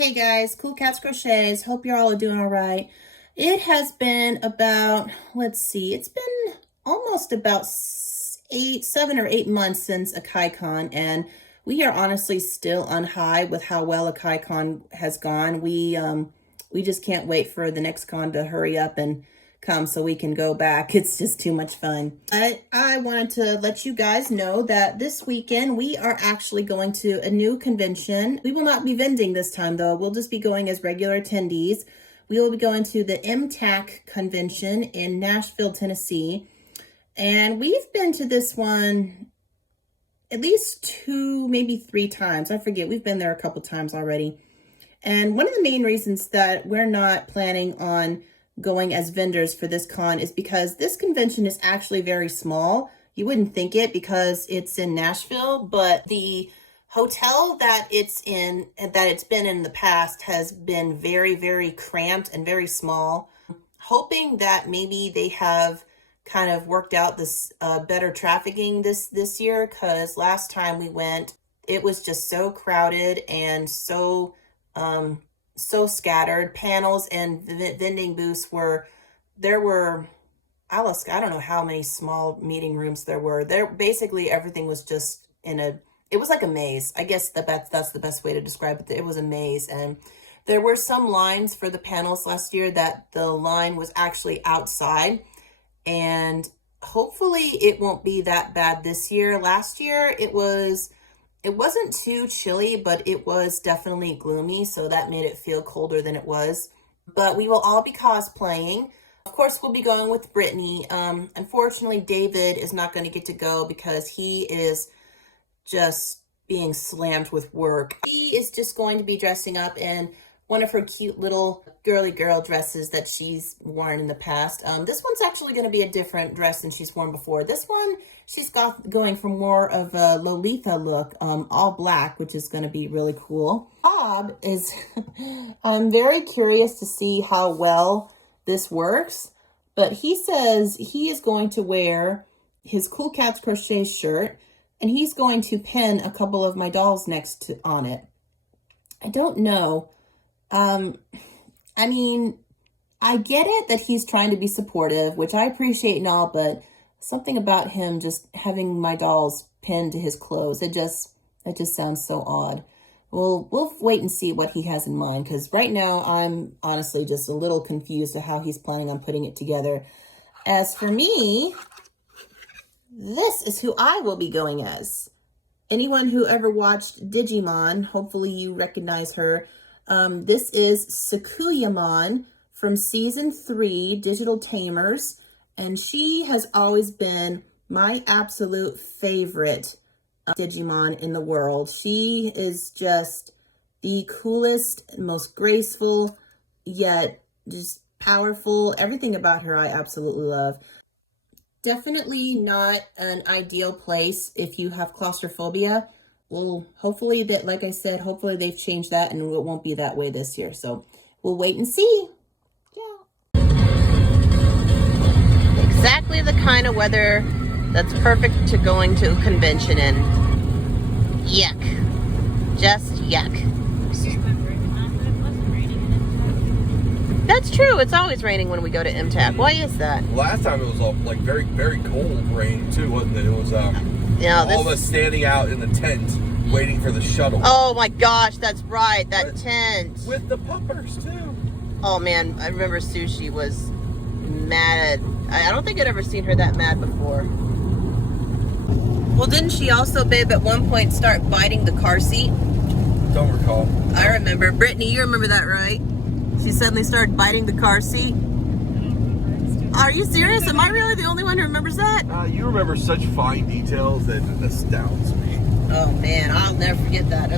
Hey guys, Cool Cats Crochets. Hope you're all doing all right. It has been about, it's been almost about 7 or 8 months since a Con, and we are honestly still on high with how well a Con has gone. We just can't wait for the next con to hurry up and come so we can go back. It's just too much fun. I wanted to let you guys know that this weekend we are actually going to a new convention. We will not be vending this time though. We'll just be going as regular attendees. We will be going to the MTac convention in Nashville, Tennessee. And we've been to this one at least 2, maybe 3 times. I forget. We've been there a couple times already. And one of the main reasons that we're not planning on going as vendors for this con is because this convention is actually very small. You wouldn't think it because it's in Nashville, but the hotel that it's in and that it's been in the past has been very, very cramped and very small. Hoping that maybe they have kind of worked out this better trafficking this year, because last time we went, it was just so crowded and so scattered. Panels and vending booths there were I don't know how many small meeting rooms there were. Basically everything was just it was like a maze. I guess that's the best way to describe it. It was a maze, and there were some lines for the panels last year that the line was actually outside, and hopefully it won't be that bad this year. Last year it wasn't too chilly, but it was definitely gloomy, so that made it feel colder than it was. But we will all be cosplaying. Of course, we'll be going with Brittany. Unfortunately, David is not going to get to go because he is just being slammed with work. He is just going to be dressing up in one of her cute little girly girl dresses that she's worn in the past. This one's actually going to be a different dress than she's worn before. This one, she's going for more of a Lolita look, all black, which is going to be really cool. Bob is, I'm very curious to see how well this works, but he says he is going to wear his Cool Cats Crochet shirt, and he's going to pin a couple of my dolls on it. I don't know. I mean, I get it that he's trying to be supportive, which I appreciate and all, but something about him just having my dolls pinned to his clothes, it just sounds so odd. We'll wait and see what he has in mind, because right now I'm honestly just a little confused to how he's planning on putting it together. As for me, this is who I will be going as. Anyone who ever watched Digimon, hopefully you recognize her. This is Sakuyamon from season 3, Digital Tamers, and she has always been my absolute favorite Digimon in the world. She is just the coolest, most graceful, yet just powerful. Everything about her I absolutely love. Definitely not an ideal place if you have claustrophobia. Well, hopefully that, like I said, hopefully they've changed that and it won't be that way this year. So we'll wait and see. Yeah. Exactly the kind of weather that's perfect to going to a convention in. Yuck. Just yuck. That's true. It's always raining when we go to MTac. Why is that? Last time it was all like very, very cold rain too, wasn't it? It was all of us standing out in the tent waiting for the shuttle. Oh my gosh, that's right. That tent. With the puppers too. Oh man, I remember Sushi was mad. I don't think I'd ever seen her that mad before. Well, didn't she also, babe, at one point start biting the car seat? Don't recall. I remember. Brittany, you remember that, right? She suddenly started biting the car seat. Are you serious? Am I really the only one who remembers that? You remember such fine details that it astounds me. Oh man, I'll never forget that.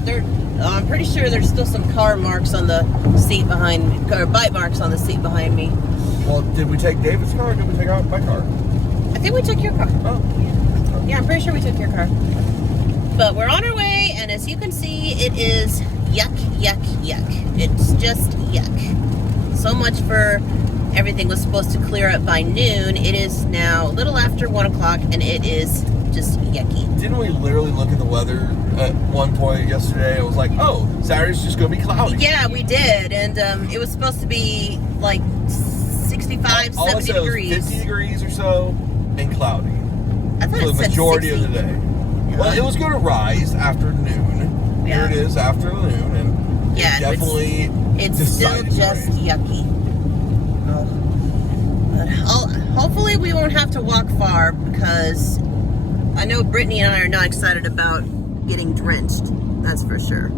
I'm pretty sure there's still some car marks on the seat behind me, or bite marks on the seat behind me. Well, did we take David's car or did we take my car? I think we took your car. Oh. Yeah, I'm pretty sure we took your car. But we're on our way, and as you can see, it is yuck, yuck, yuck. It's just yuck. So much for everything was supposed to clear up by noon. It is now a little after 1 o'clock, and it is just yucky. Didn't we literally look at the weather at one point yesterday? I was like, oh, Saturday's just going to be cloudy. Yeah, we did. And it was supposed to be like 65, 70 degrees. 50 degrees or so and cloudy. I thought for it the said majority 60. of the day. Yeah. Well, it was going to rise after noon. Yeah. Here it is after noon, and yeah, definitely it's still just yucky. Oh. But hopefully we won't have to walk far, because I know Brittany and I are not excited about getting drenched. That's for sure.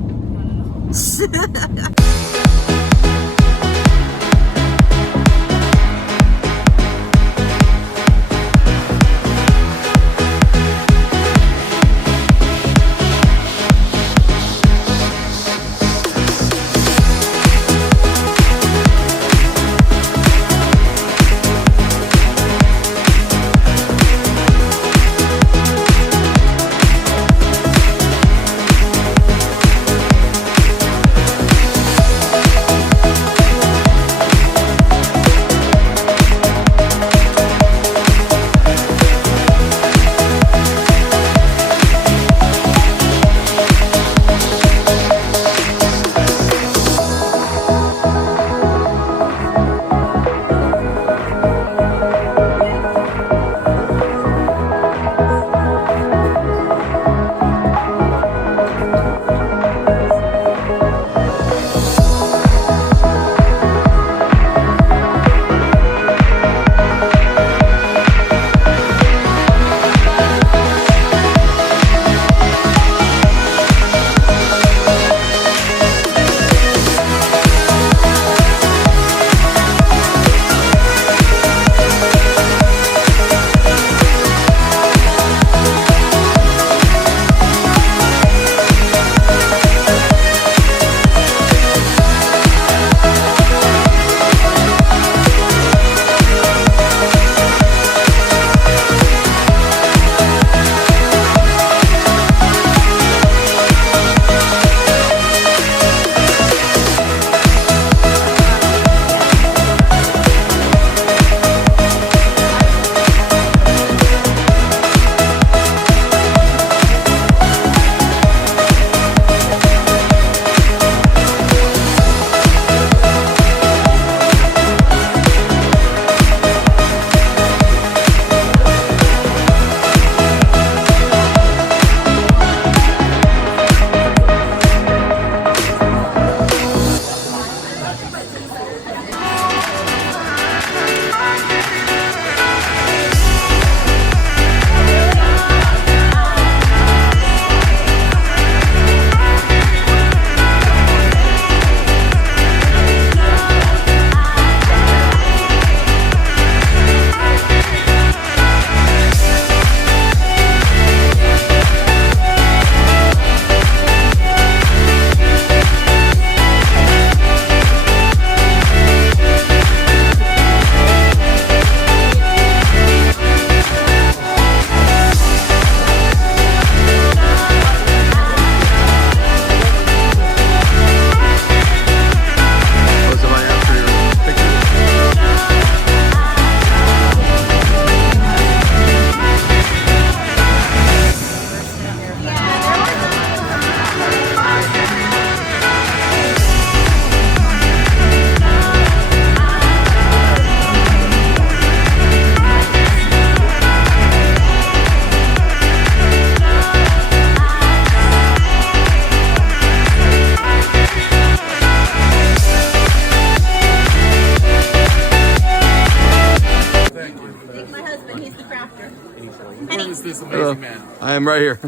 This amazing man. I am right here.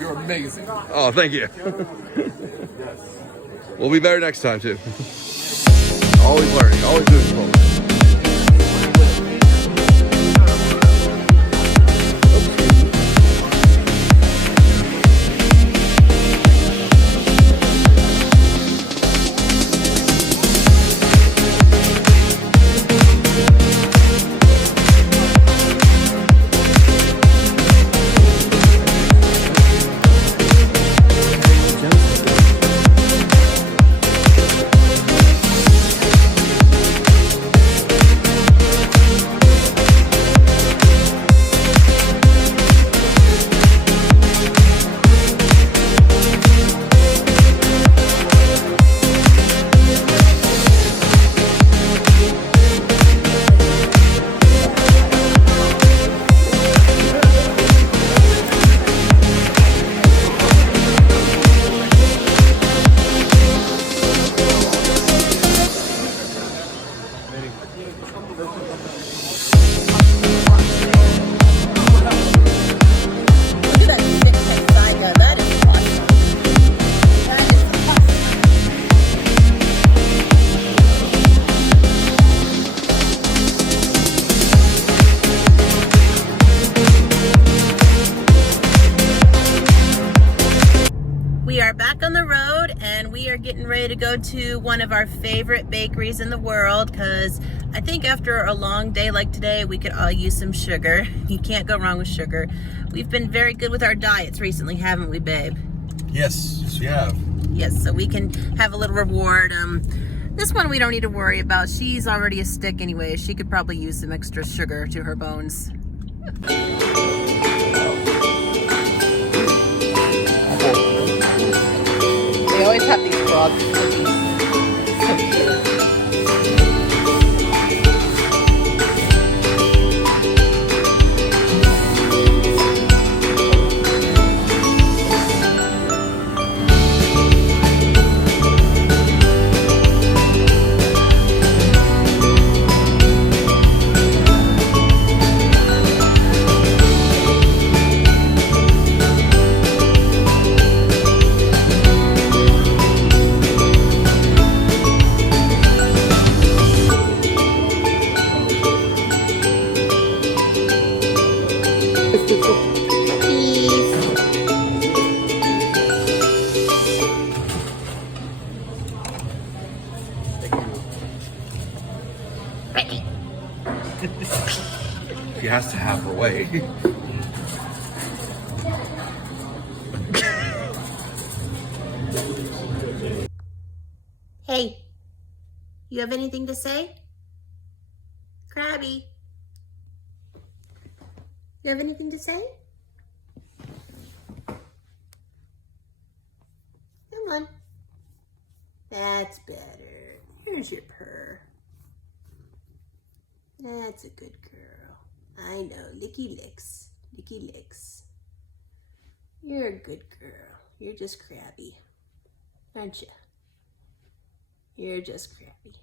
You're amazing. Oh, thank you. We'll be better next time, too. Always learning, always moving forward. getting ready to go to one of our favorite bakeries in the world because I think after a long day like today, we could all use some sugar. You can't go wrong with sugar. We've been very good with our diets recently, haven't we, babe? Yes, we have. Yes, so we can have a little reward. This one we don't need to worry about. She's already a stick anyway. She could probably use some extra sugar to her bones. They always have these frog cookies. So cute. She has to have her way. Hey, you have anything to say? Krabby, you have anything to say? Come on. That's better. Here's your purr. That's a good girl. I know. Licky licks. Licky licks. You're a good girl. You're just crabby, aren't you? You're just crabby.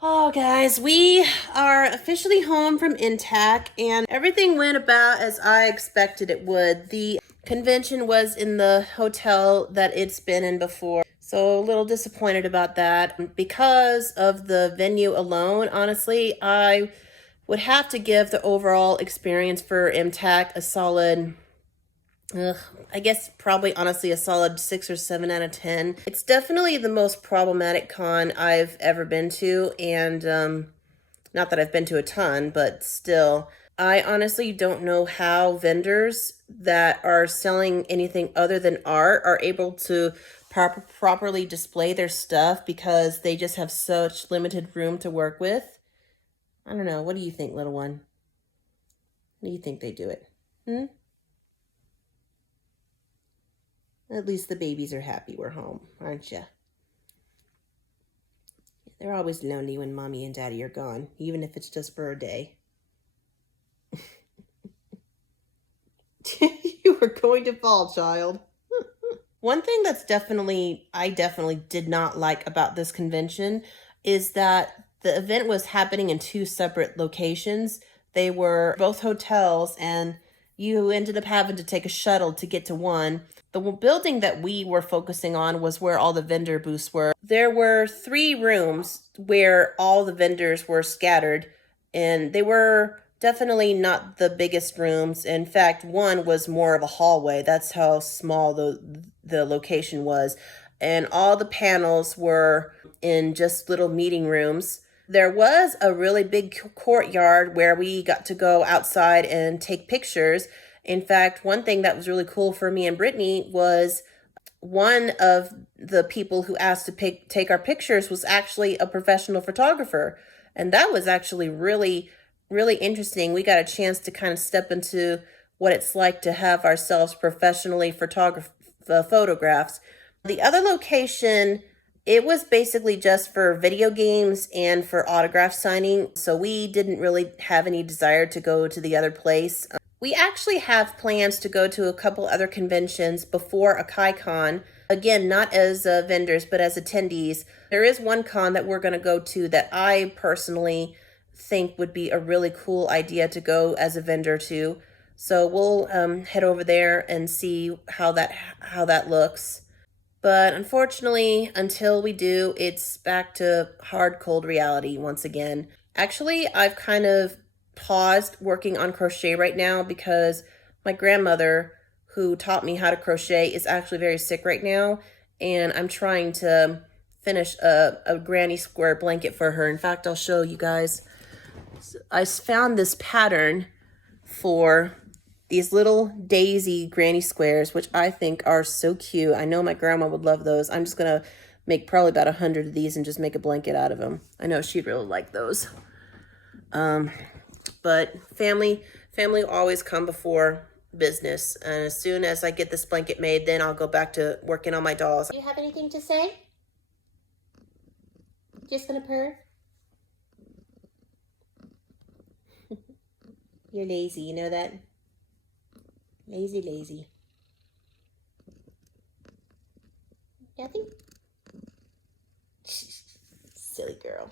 Oh, guys, we are officially home from MTac, and everything went about as I expected it would. The convention was in the hotel that it's been in before, so a little disappointed about that. Because of the venue alone, honestly, I would have to give the overall experience for MTac a solid, I guess probably honestly a solid 6 or 7 out of 10. It's definitely the most problematic con I've ever been to, and not that I've been to a ton, but still. I honestly don't know how vendors that are selling anything other than art are able to properly display their stuff because they just have such limited room to work with. I don't know. What do you think, little one? How do you think they do it? At least the babies are happy we're home, aren't you? They're always lonely when mommy and daddy are gone, even if it's just for a day. You were going to fall, child. One thing that's I definitely did not like about this convention is that the event was happening in 2 separate locations. They were both hotels, and you ended up having to take a shuttle to get to one. The building that we were focusing on was where all the vendor booths were. There were 3 rooms where all the vendors were scattered, and they were definitely not the biggest rooms. In fact, one was more of a hallway. That's how small the location was. And all the panels were in just little meeting rooms. There was a really big courtyard where we got to go outside and take pictures. In fact, one thing that was really cool for me and Brittany was one of the people who asked to take our pictures was actually a professional photographer. And that was actually really, really interesting. We got a chance to kind of step into what it's like to have ourselves professionally photographed. Photographs. The other location, it was basically just for video games and for autograph signing, so we didn't really have any desire to go to the other place. We actually have plans to go to a couple other conventions before a Con. Again, not as vendors, but as attendees. There is one con that we're going to go to that I personally think would be a really cool idea to go as a vendor to. So we'll head over there and see how that looks. But unfortunately, until we do, it's back to hard, cold reality once again. Actually, I've kind of paused working on crochet right now because my grandmother, who taught me how to crochet, is actually very sick right now. and I'm trying to finish a granny square blanket for her. In fact, I'll show you guys. I found this pattern for these little daisy granny squares, which I think are so cute. I know my grandma would love those. I'm just gonna make probably about 100 of these and just make a blanket out of them. I know she'd really like those. But family will always come before business. And as soon as I get this blanket made, then I'll go back to working on my dolls. Do you have anything to say? Just gonna purr? You're lazy, you know that? Lazy, lazy. Nothing? Silly girl.